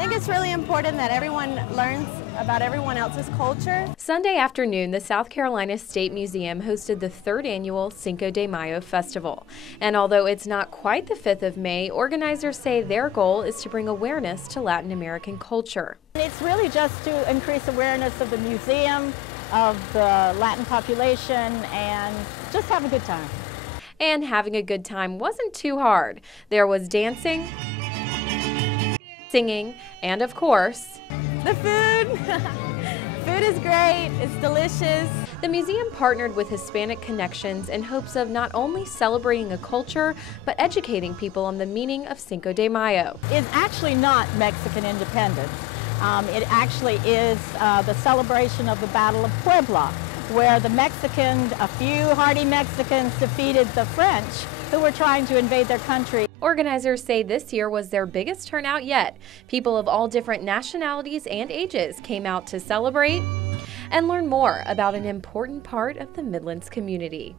think it's really important that everyone learns about everyone else's culture. Sunday afternoon, the South Carolina State Museum hosted the 3rd annual Cinco de Mayo Festival. And although it's not quite the 5th of May, organizers say their goal is to bring awareness to Latin American culture. It's really just to increase awareness of the museum, of the Latin population, and just have a good time. And having a good time wasn't too hard. There was dancing, singing, and of course, The food. Food is great, it's delicious. the museum partnered with Hispanic Connections in hopes of not only celebrating a culture, but educating people on the meaning of Cinco de Mayo. It's actually not Mexican independence. It actually is the celebration of the Battle of Puebla, where the Mexicans, a few hardy Mexicans, defeated the French, who were trying to invade their country. Organizers say this year was their biggest turnout yet. People of all different nationalities and ages came out to celebrate and learn more about an important part of the Midlands community.